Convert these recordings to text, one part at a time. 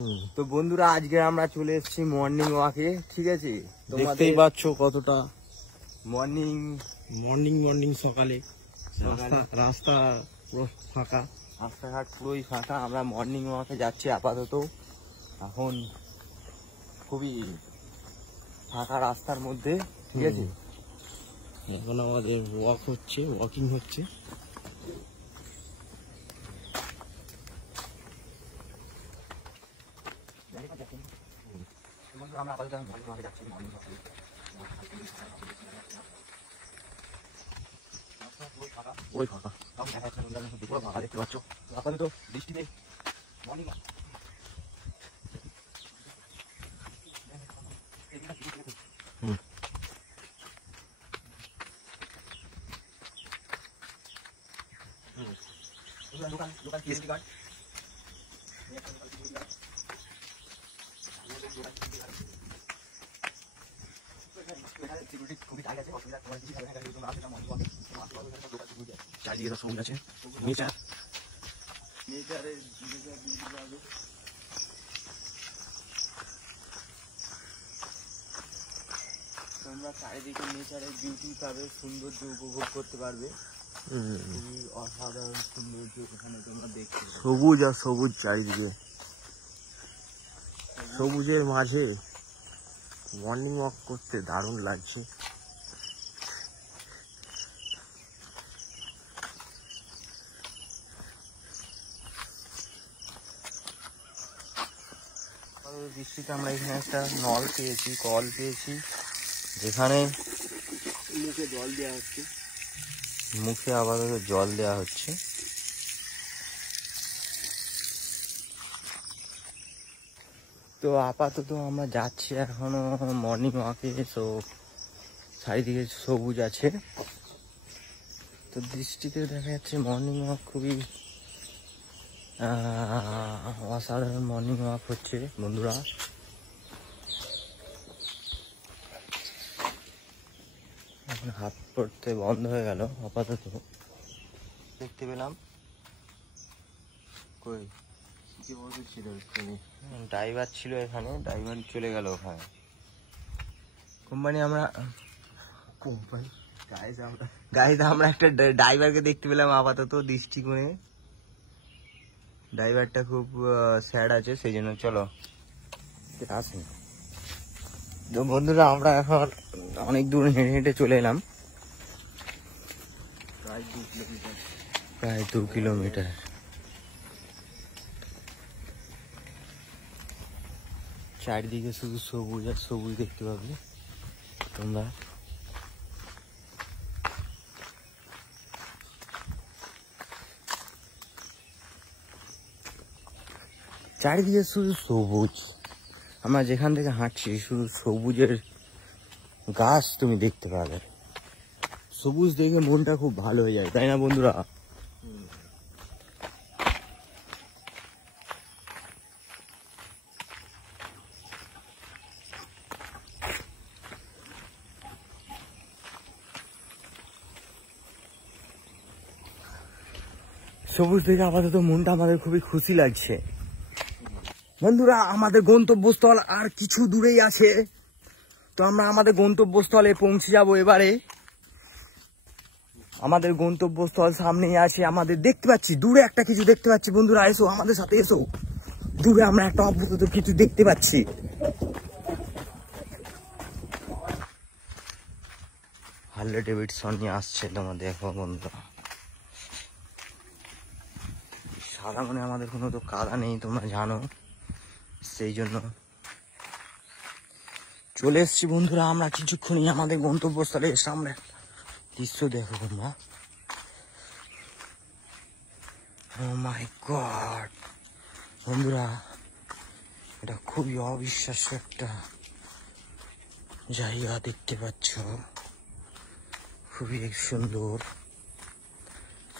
তো বন্ধুরা আজকে আমরা চলে এসেছি মর্নিং ওয়াকে, ঠিক আছে? দেখতেই পাচ্ছ কতটা মর্নিং সকালে রাস্তা পুরো ফাঁকা, রাস্তাঘাট পুরোই ফাঁকা। আমরা মর্নিং ওয়াকে যাচ্ছি আপাতত। এখন খুবই ফাঁকা রাস্তার মধ্যে, ঠিক আছে? এখন আমাদের ওয়াকিং হচ্ছে। আমরা আপাতত মর্নিং ওয়াকে যাচ্ছি। ওই ফাঁকা দেখতে পাচ্ছ আপাতত বৃষ্টি নেই। মর্নিং লোকাল টিএসপি কার্ড চারিদিকে তো সবুজ আছে, নেচার। তোমরা চারিদিকে নেচারের বিউটি পাবে, সৌন্দর্য উপভোগ করতে পারবে। খুবই অসাধারণ সৌন্দর্য এখানে তোমরা দেখতে পাবে। সবুজ আর সবুজ চারিদিকে, সবুজের মাঝে মর্নিং ওয়াক করতে দারুণ লাগছে। বৃষ্টিতে আমরা এখানে একটা কল পেয়েছি, যেখানে মুখে জল দেওয়া হচ্ছে। মুখে আপাতত জল দেওয়া হচ্ছে। তো আপাতত আমরা যাচ্ছি এখনো মর্নিং ওয়াকে। তো চারিদিকে সবুজ আছে। তো বৃষ্টিতে দেখা যাচ্ছে মর্নিং ওয়াক খুবই অসাধারণ মর্নিং ওয়াক হচ্ছে বন্ধুরা। এখন হাত পড়তে বন্ধ হয়ে গেল আপাতত। দেখতে পেলাম কই ড্রাইভার ছিল এখানে, ড্রাইভার চলে গেল ওখানে। আমরা একটা ড্রাইভারকে দেখতে পেলাম আপাতত দৃষ্টিকোণে। ড্রাইভারটা খুব স্যাড আছে, সেই জন্য চলো আসুন। তো বন্ধুরা আমরা এখন অনেক দূর হেঁটে হেঁটে চলে এলাম, প্রায় 2 কিলোমিটার। চারিদিকে শুধু সবুজ আর সবুজ দেখতে পাবে তোমরা। চারিদিকে শুধু সবুজ। আমরা যেখান থেকে হাঁটছি শুধু সবুজের গাছ তুমি দেখতে পাবে। সবুজ দেখে মনটা খুব ভালো হয়ে যায়, তাই না বন্ধুরা? সবুজ দেখে আপাতত মনটা আমাদের খুবই খুশি লাগছে। বন্ধুরা আমাদের গন্তব্যস্থল আর কিছু দূরেই আছে। তো আমরা আমাদের গন্তব্যস্থলে পৌঁছে যাব এবারে। আমাদের গন্তব্যস্থল সামনেই আছে। আমাদের দেখতে পাচ্ছি দূরে একটা কিছু দেখতে পাচ্ছি। বন্ধুরা এসো আমাদের সাথে এসো। দূরে আমরা একটা অদ্ভুত কিছু দেখতে পাচ্ছি। হার্লে ডেভিডসন নিয়ে আসছে, তোমার দেখো বন্ধুরা। সাদা মানে আমাদের কোনো তো কাদা নেই, তোমরা জানো, সেই জন্য চলে এসছি বন্ধুরা। আমরা কিছুক্ষণই আমাদের গন্তব্যস্থলে সামনে দৃশ্য দেখো তোমরা। ও মাই গড বন্ধুরা, এটা খুবই অবিশ্বাস্য একটা জায়গা দেখতে পাচ্ছ। খুবই সুন্দর,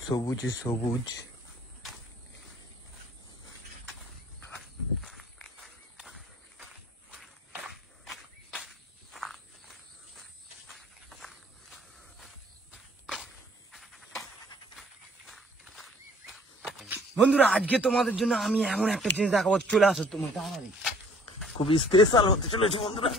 সবুজে সবুজ। বন্ধুরা আজকে তোমাদের জন্য আমি এমন একটা জিনিস দেখাবো, চলে আসো তুমি তাড়াতাড়ি। খুবই স্পেশাল হতে চলেছে বন্ধুরা।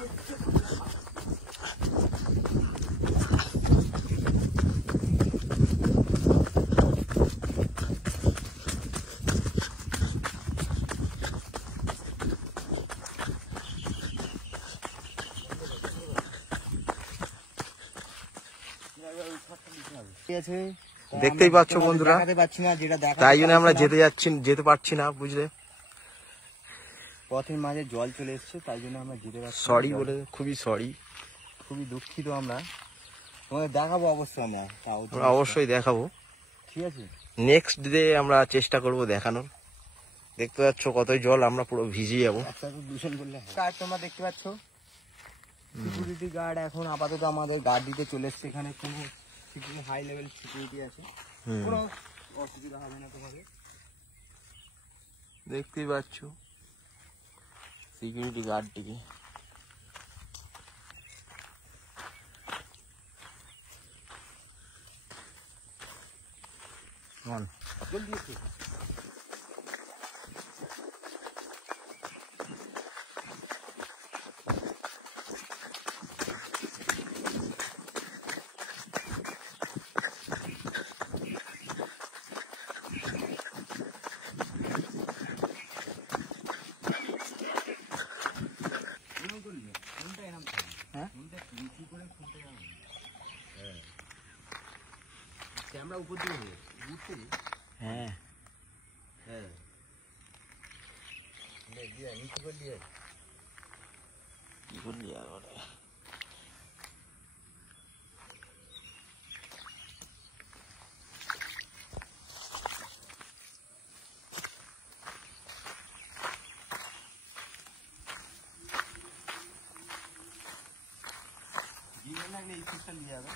দেখতেই পাচ্ছ বন্ধুরা, দেখাতে পাচ্ছি না, যেটা দেখা তাই জন্য আমরা যেতে পারছি না, বুঝলে। পথের মাঝে জল চলে এসছে, তাই জন্য আমরা যেতে পারছি না। সরি বলে খুবই সরি, খুবই দুঃখিত আমরা। তোমাদের দেখাবো অবশ্যই, আমরা তাও আমরা অবশ্যই দেখাবো। ঠিক আছে, নেক্সট ডে আমরা চেষ্টা করব দেখানোর। দেখতে পাচ্ছ কতই জল, আমরা পুরো ভিজে যাবো। একটা তো দূষণ করলে গার্ড তোমরা দেখতে পাচ্ছ, সিকিউরিটি গার্ড এখন আপাতত আমাদের গার্ড দিতে চলে এসছে। এখানে কোনো হাই লেভেল সিকিউরিটি আছে, কোনো অসুবিধা হবে না তোমাদের। দেখতেই পাচ্ছ সিকিউরিটি গার্ডটিকে। জলদি এসো। ক্যামেরা উপর দিকে ঘুরতে হ্যাঁ হ্যাঁ নিচে করে দিয়ে কি করলি আর এই সিস্টেম দিয়ে যাবে।